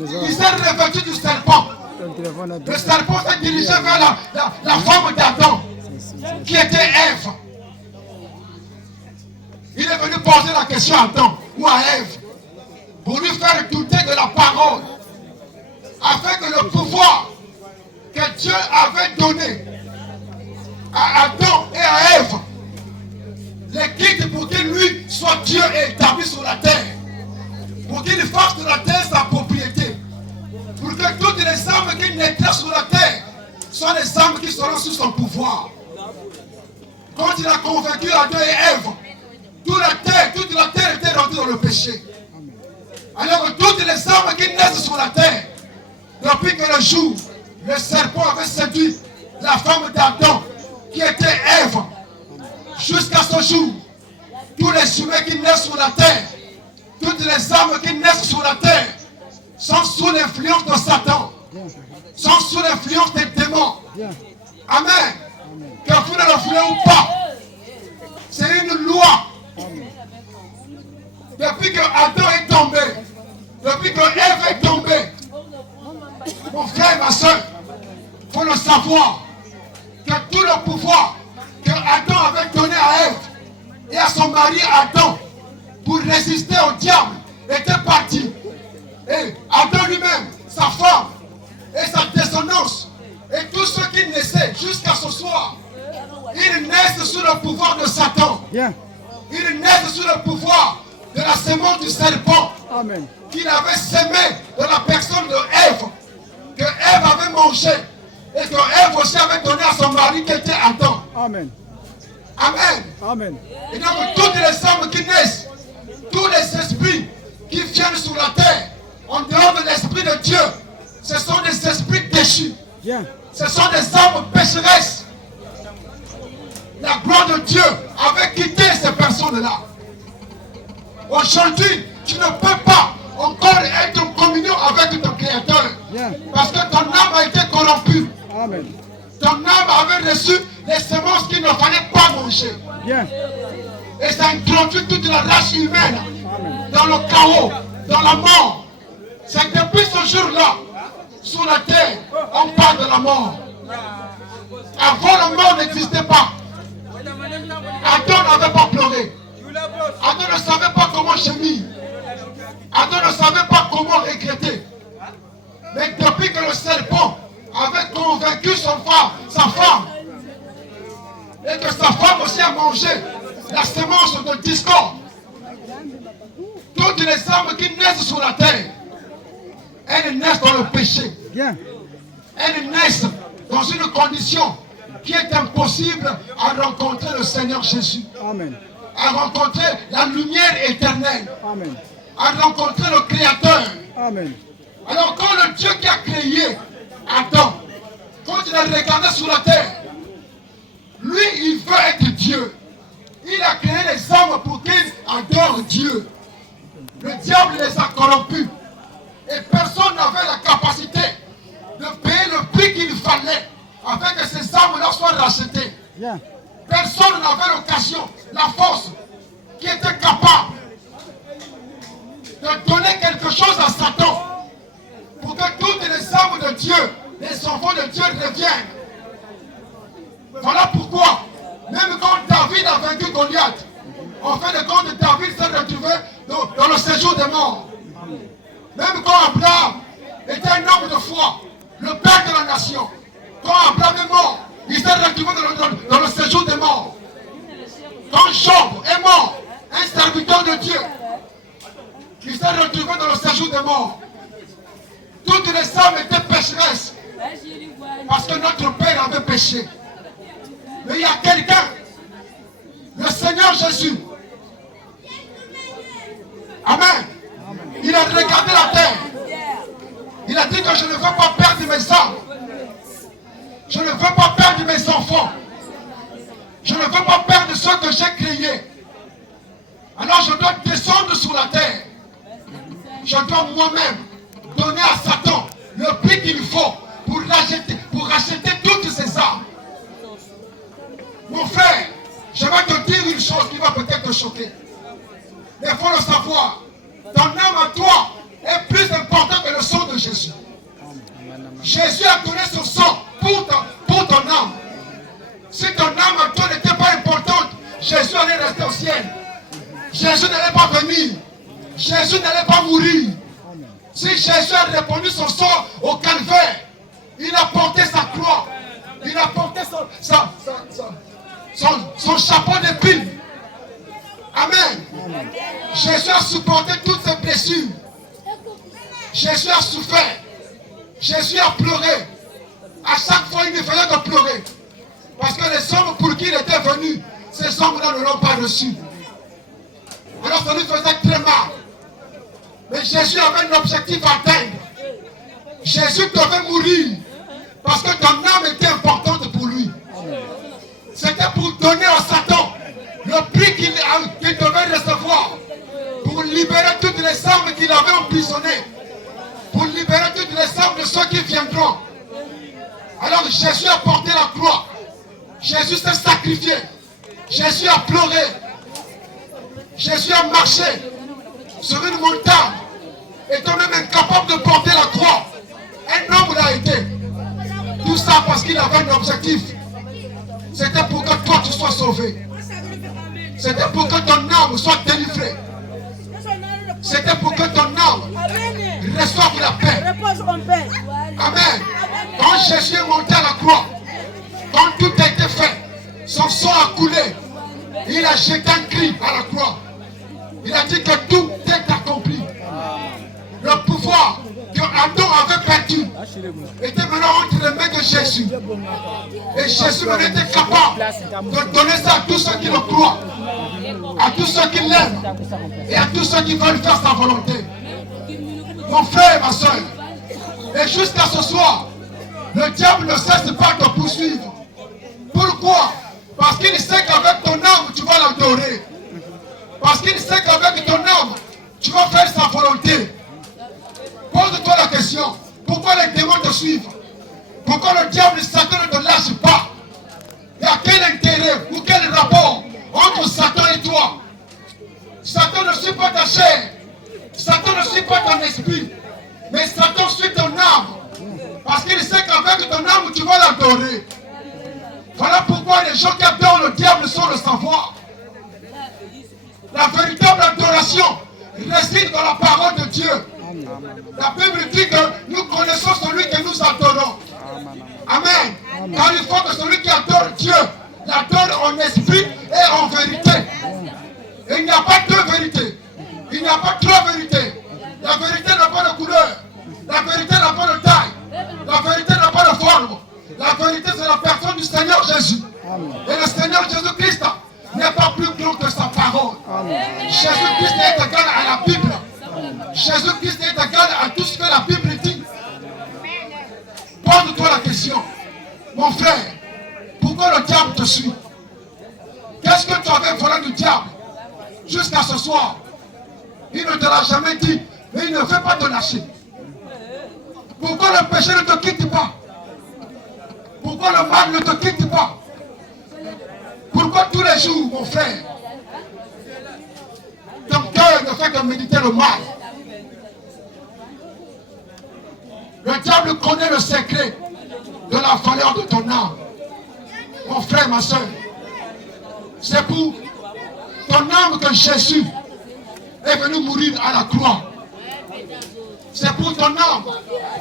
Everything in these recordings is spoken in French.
Il s'est revêtu du serpent. Le serpent s'est dirigé vers la femme d'Adam, qui était Ève. Il est venu poser la question à Adam ou à Ève, pour lui faire douter de la parole, afin que le pouvoir que Dieu avait donné à Adam et à Ève les quitte pour qu'il lui soit Dieu et établi sur la terre, pour qu'il fasse de la terre sa propriété, pour que toutes les âmes qui naîtront sur la terre soient les âmes qui seront sous son pouvoir. Quand il a convaincu Adam et Ève, toute la terre était rendue dans le péché. Alors que toutes les âmes qui naissent sur la terre, depuis que le jour, le serpent avait séduit la femme d'Adam, qui était Ève, jusqu'à ce jour, tous les humains qui naissent sur la terre, toutes les âmes qui naissent sur la terre, sont sous l'influence de Satan, sont sous l'influence des démons. Amen. Que vous ne le voulez ou pas, c'est une loi. Depuis que Adam est tombé, depuis que Ève est tombée, mon frère et ma soeur, il faut le savoir, que tout le pouvoir que Adam avait donné à Ève et à son mari Adam pour résister au diable était parti. Et Adam lui-même, sa femme et sa descendance et tous ceux qui naissaient jusqu'à ce soir, ils naissent sous le pouvoir de Satan. Ils naissent sous le pouvoir de la semence du serpent qu'il avait semé dans la personne de Ève, que Ève avait mangé et que Ève aussi avait donné à son mari qui était Adam. Amen. Amen. Et donc toutes les âmes qui naissent, tous les esprits qui viennent sur la terre, en dehors de l'esprit de Dieu, ce sont des esprits déchus. Ce sont des âmes pécheresses. La gloire de Dieu avait quitté ces personnes-là. Aujourd'hui, tu ne peux pas encore être en communion avec ton Créateur. Parce que ton âme a été corrompue. Ton âme avait reçu les semences qu'il ne fallait pas manger. Et ça introduit toute la race humaine dans le chaos, dans la mort. C'est depuis ce jour-là, sur la terre, on parle de la mort. Avant, la mort n'existait pas. Adam n'avait pas pleuré. Adam ne savait pas comment gémir. Adam ne savait pas comment regretter. Mais depuis que le serpent avait convaincu sa femme, et que sa femme aussi a mangé la semence de discorde, toutes les âmes qui naissent sur la terre, elles naissent dans le péché. Elles naissent dans une condition qui est impossible à rencontrer le Seigneur Jésus. À rencontrer la lumière éternelle. À rencontrer le Créateur. Alors quand le Dieu qui a créé Adam, quand il a regardé sur la terre, lui il veut être Dieu. Il a créé les hommes pour qu'ils adorent Dieu. Le diable les a corrompus. Et personne n'avait la capacité de payer le prix qu'il fallait afin que ces âmes-là soient rachetées. Personne n'avait l'occasion, la force, qui était capable de donner quelque chose à Satan pour que toutes les âmes de Dieu, les enfants de Dieu reviennent. Voilà pourquoi, même quand David a vaincu Goliath, en fin de compte, David s'est retrouvé dans le séjour des morts. Même quand Abraham était un homme de foi, le père de la nation, quand Abraham est mort, il s'est retrouvé dans le séjour des morts. Quand Job est mort, un serviteur de Dieu, il s'est retrouvé dans le séjour des morts. Toutes les âmes étaient pécheresses parce que notre père avait péché. Mais il y a quelqu'un, le Seigneur Jésus. Amen. Il a regardé la terre. Il a dit que je ne veux pas perdre mes âmes. Je ne veux pas perdre mes enfants. Je ne veux pas perdre ceux que j'ai créés. Alors je dois descendre sur la terre. Je dois moi-même donner à Satan le prix qu'il faut pour racheter toutes ces âmes. Mon frère, je vais te dire une chose qui va peut-être te choquer. Mais il faut le savoir. Ton âme à toi est plus important que le sang de Jésus. Jésus a donné son sang pour ton âme. Si ton âme, toi, n'était pas importante, Jésus allait rester au ciel. Jésus n'allait pas venir. Jésus n'allait pas mourir. Si Jésus a répandu son sang au calvaire, il a porté sa croix. Il a porté son chapeau d'épines. Amen. Jésus a supporté toutes ses blessures. Jésus a souffert. Jésus a pleuré. À chaque fois, il ne fallait que pleurer. Parce que les hommes pour qui il était venu, ces hommes-là ne l'ont pas reçu. Alors ça lui faisait très mal. Mais Jésus avait un objectif à atteindre. Jésus devait mourir. Parce que ton âme était importante pour lui. C'était pour donner à Satan le prix qu'il devait recevoir. Pour libérer toutes les âmes qu'il avait emprisonnées. Pour libérer toutes les âmes de ceux qui viendront. Alors Jésus a porté la croix. Jésus s'est sacrifié. Jésus a pleuré. Jésus a marché sur une montagne, étant même incapable de porter la croix. Un homme l'a été. Tout ça parce qu'il avait un objectif. C'était pour que toi tu sois sauvé. C'était pour que ton âme soit délivrée. C'était pour que ton âme reçoive la paix. Amen. Quand Jésus est monté à la croix, quand tout a été fait, son sang a coulé. Il a jeté un cri à la croix. Il a dit que tout est accompli. Le pouvoir que Adam avait perdu était maintenant entre les mains de Jésus. Et Jésus maintenant était capable de donner ça à tous ceux qui le croient, à tous ceux qui l'aiment et à tous ceux qui veulent faire sa volonté. Mon frère et ma soeur, et jusqu'à ce soir, le diable ne cesse pas de poursuivre. Pourquoi? Parce qu'il sait qu'avec ton âme, tu vas l'adorer. Parce qu'il sait qu'avec ton âme, tu vas faire sa volonté. Pose-toi la question. Pourquoi les démons te suivent? Pourquoi le diable Satan ne te lâche pas? Il y a quel intérêt ou quel rapport entre Satan et toi? Satan ne suit pas ta chair. Satan ne suit pas ton esprit. Mais Satan suit ton âme. Parce qu'il sait qu'avec ton âme, tu vas l'adorer. Voilà pourquoi les gens qui adorent le diable sont le savoir. La véritable adoration réside dans la parole de Dieu. La Bible dit que nous connaissons celui que nous adorons. Amen. Car il faut que celui qui adore Dieu l'adore en esprit et en vérité. Et il n'y a pas deux vérités. Il n'y a pas trois vérités. La vérité n'a pas de couleur. La vérité n'a pas de taille. La vérité n'a pas de forme. La vérité, c'est la personne du Seigneur Jésus. Et le Seigneur Jésus-Christ n'est pas plus grand que sa parole. Jésus-Christ est égal à la Bible. Jésus-Christ est égal à tout ce que la Bible dit. Pose-toi la question, mon frère, pourquoi le diable te suit? Qu'est-ce que tu avais volé du diable jusqu'à ce soir? Il ne te l'a jamais dit, mais il ne veut pas te lâcher. Pourquoi le péché ne te quitte pas? Pourquoi le mal ne te quitte pas? Pourquoi tous les jours, mon frère, ton cœur ne fait que méditer le mal? Le diable connaît le secret de la valeur de ton âme. Mon frère, ma soeur, c'est pour ton âme que Jésus est venu mourir à la croix. C'est pour ton âme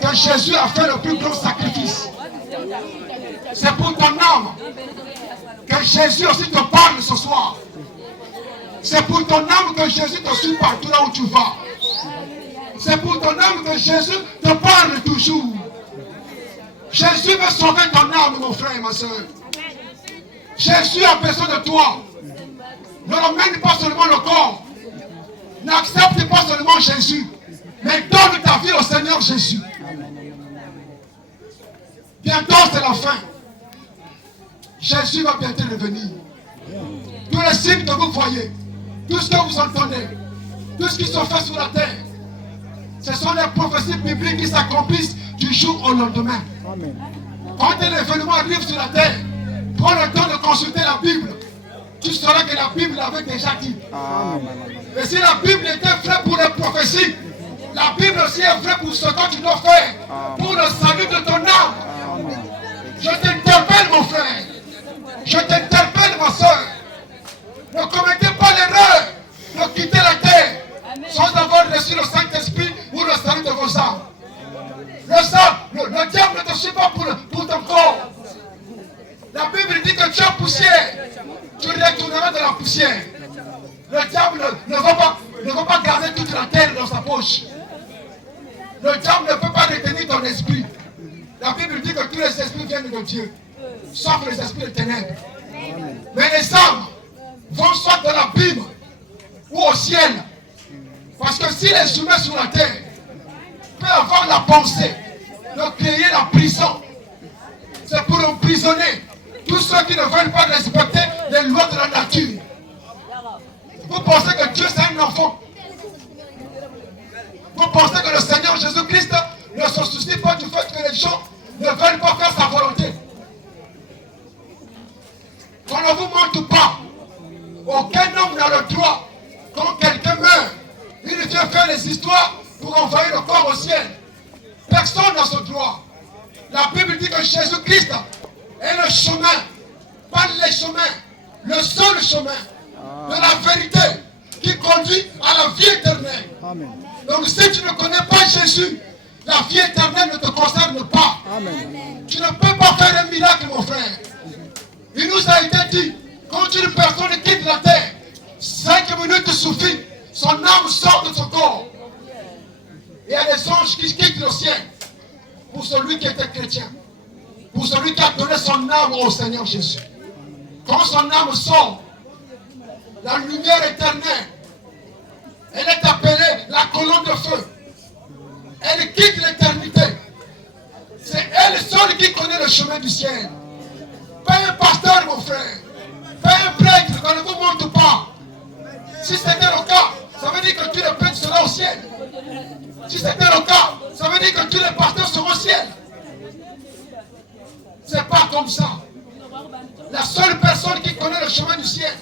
que Jésus a fait le plus grand sacrifice. C'est pour ton âme que Jésus aussi te parle ce soir. C'est pour ton âme que Jésus te suit partout là où tu vas. C'est pour ton âme que Jésus te parle toujours. Jésus veut sauver ton âme, mon frère et ma soeur. Jésus a besoin de toi. Ne ramène pas seulement le corps. N'accepte pas seulement Jésus. Mais donne ta vie au Seigneur Jésus. Bientôt c'est la fin. Jésus va bientôt revenir. Tous les signes que vous voyez, tout ce que vous entendez, tout ce qui se fait sur la terre, ce sont les prophéties bibliques qui s'accomplissent du jour au lendemain. Amen. Quand un événement arrive sur la terre, prends le temps de consulter la Bible. Tu sauras que la Bible l'avait déjà dit. Amen. Et si la Bible était vraie pour les prophéties, la Bible aussi est vraie pour ce que tu dois faire. vos âmes. Le diable ne te suit pas pour ton corps. La Bible dit que tu es poussière. Tu retourneras de la poussière. Le diable ne va pas garder toute la terre dans sa poche. Le diable ne peut pas retenir ton esprit. La Bible dit que tous les esprits viennent de Dieu, sauf les esprits de ténèbres. Mais les âmes vont soit dans l'abîme ou au ciel. Parce que si les humains sur la terre peuvent avoir la pensée de créer la prison, c'est pour emprisonner tous ceux qui ne veulent pas respecter les lois de la nature. Vous pensez que Dieu c'est un enfant? Vous pensez que le Seigneur Jésus-Christ ne se soucie pas du fait que les gens ne veulent pas faire sa volonté? On ne vous montre pas. Aucun homme n'a le droit, quand quelqu'un meurt, il vient faire les histoires pour envoyer le corps au ciel. Personne n'a ce droit. La Bible dit que Jésus-Christ est le chemin, pas les chemins, le seul chemin de la vérité qui conduit à la vie éternelle. Amen. Donc si tu ne connais pas Jésus, la vie éternelle ne te concerne pas. Amen. Tu ne peux pas faire un miracle, mon frère. Il nous a été dit, quand une personne quitte la terre, 5 minutes suffit, son âme sort de son corps. Et il y a des anges qui quittent le ciel pour celui qui était chrétien, pour celui qui a donné son âme au Seigneur Jésus. Quand son âme sort, la lumière éternelle, elle est appelée la colonne de feu. Elle quitte l'éternité. C'est elle seule qui connaît le chemin du ciel. Pas un pasteur, mon frère. Pas un prêtre qu'on ne vous montre pas. Si c'était le cas, ça veut dire que tous les prêtres seront au ciel. Si c'était le cas, ça veut dire que tous les pasteurs seront au ciel. C'est pas comme ça. La seule personne qui connaît le chemin du ciel,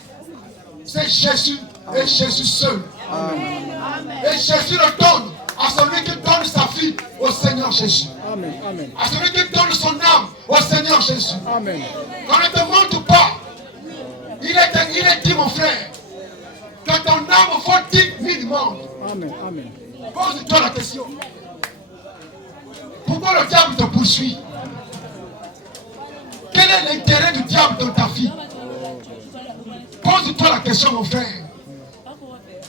c'est Jésus et Jésus seul. Amen. Et Jésus le donne à celui qui donne sa vie au Seigneur Jésus. Amen. Amen. À celui qui donne son âme au Seigneur Jésus. Amen. Qu'on ne te montre pas. Il est dit, mon frère, que ton âme vaut 10 000 mondes. Amen. Amen. Pose-toi la question. Pourquoi le diable te poursuit? Quel est l'intérêt du diable dans ta vie? Pose-toi la question, mon frère.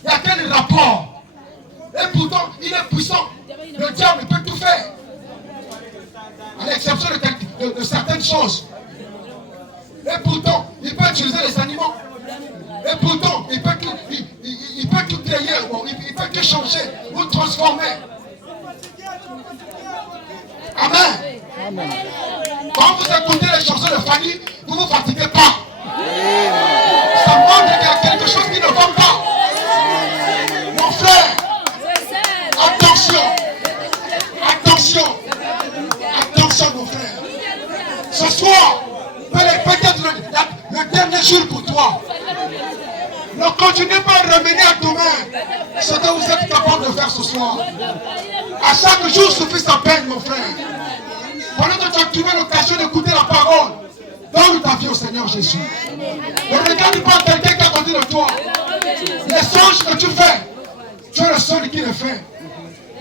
Il y a quel rapport? Et pourtant, il est puissant. Le diable peut tout faire. À l'exception de certaines choses. Et pourtant, il peut utiliser les animaux. Et pourtant, il peut tout créer, il peut tout changer ou transformer. Amen. Amen. Quand vous écoutez les chansons de Fanny, vous ne vous fatiguez pas. Ça montre qu'il y a quelque chose qui ne va pas. Mon frère, attention. Attention. Attention, mon frère. Ce soir, peut-être le dernier jour pour toi. Ne continuez pas à ramener à demain ce que vous êtes capable de faire ce soir. À chaque jour suffit sa peine, mon frère. Pendant que tu as trouvé l'occasion d'écouter la parole, donne ta vie au Seigneur Jésus. Ne regarde pas quelqu'un qui a côté de toi. Les songes que tu fais, tu es le seul qui le fait.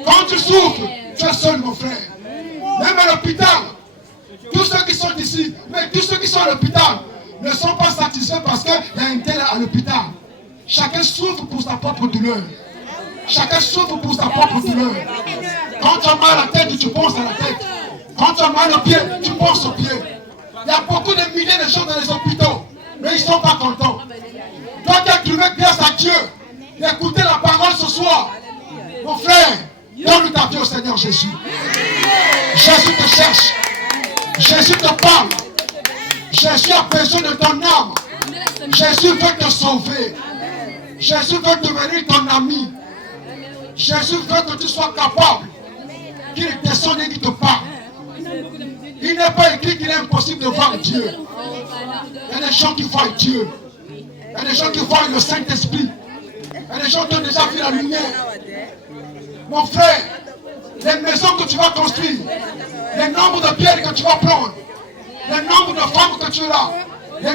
Quand tu souffres, tu es seul, mon frère. Même à l'hôpital, tous ceux qui sont ici, mais tous ceux qui sont à l'hôpital, ne sont pas satisfaits parce qu'il y a un tel à l'hôpital. Chacun souffre pour sa propre douleur. Chacun souffre pour sa propre douleur. Quand tu as mal à la tête, tu penses à la tête. Quand tu as mal au pied, tu penses au pied. Il y a beaucoup de milliers de gens dans les hôpitaux, mais ils ne sont pas contents. Toi qui as trouvé grâce à Dieu d'écouter la parole ce soir, mon frère, donne ta vie au Seigneur Jésus. Jésus te cherche. Jésus te parle. Jésus a besoin de ton âme. Jésus veut te sauver. Jésus veut devenir ton ami. Jésus veut que tu sois capable qu'il descende et qu'il te parle. Il n'est pas écrit qu'il est impossible de voir Dieu. Il y a des gens qui voient Dieu. Il y a des gens qui voient le Saint-Esprit. Il y a des gens qui ont déjà vu la lumière. Mon frère, les maisons que tu vas construire, le nombre de pierres que tu vas prendre, le nombre de femmes que tu auras, le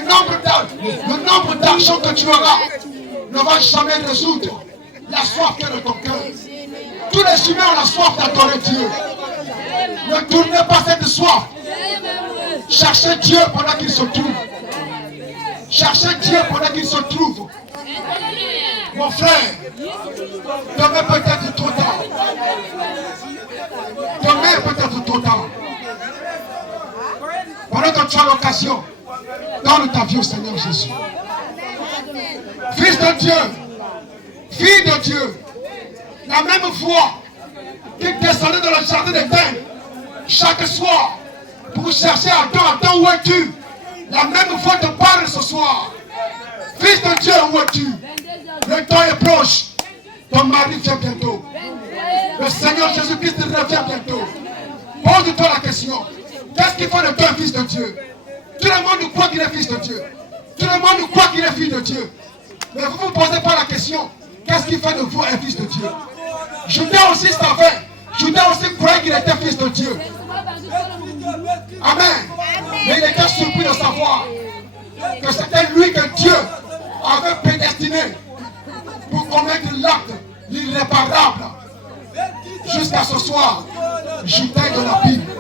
nombre d'argent que tu auras, ne va jamais résoudre la soif qui est dans ton cœur. Tous les humains ont la soif d'adorer Dieu. Ne tournez pas cette soif. Cherchez Dieu pendant qu'il se trouve. Cherchez Dieu pendant qu'il se trouve. Mon frère, demain peut-être trop tard. Demain peut-être trop tard. Pendant que tu as l'occasion, donne ta vie au Seigneur Jésus. Fils de Dieu, fille de Dieu, la même foi qui descendait dans le jardin d'Éden chaque soir pour chercher Adam, où es-tu? La même foi te parle ce soir. Fils de Dieu, où es-tu? Le temps est proche. Ton mari vient bientôt. Le Seigneur Jésus-Christ revient bientôt. Pose-toi la question. Qu'est-ce qu'il fait de toi, fils de Dieu? Tout le monde croit qu'il est fils de Dieu. Tout le monde croit qu'il est fils de Dieu. Mais vous ne vous posez pas la question. Qu'est-ce qu'il fait de vous un fils de Dieu? Judas aussi savait. Judas aussi croyait qu'il était fils de Dieu. Amen. Mais il était surpris de savoir que c'était lui que Dieu avait prédestiné pour commettre l'acte l'irréparable. Jusqu'à ce soir, Judas est de la Bible.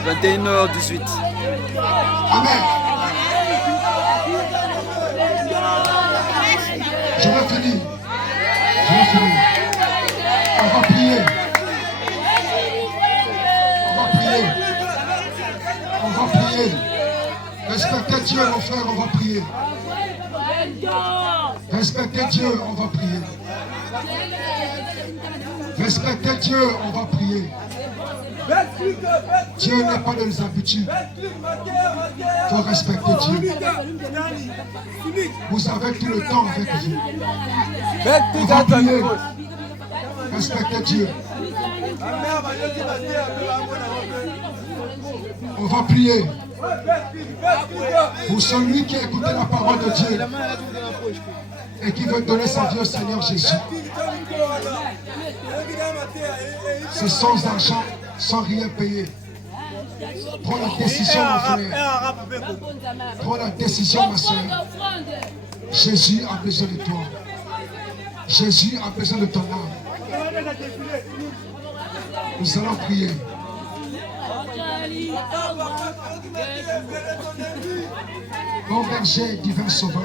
« 21h18. Amen. Je vais finir. On va prier. Respectez Dieu, mon frère, on va prier. Respectez Dieu, on va prier. Respectez Dieu, on va prier. Dieu n'est pas dans les habitudes. Il faut respecter Dieu. Vous avez tout le temps avec vous. On va prier. Respectez Dieu. On va prier pour celui qui a écouté la parole de Dieu et qui veut donner sa vie au Seigneur Jésus. C'est sans argent, sans rien payer. Prends la décision, mon frère. Prends la décision, ma soeur. Jésus a besoin de toi. Jésus a besoin de ton âme. Nous allons prier. Bon berger, divin sauveur,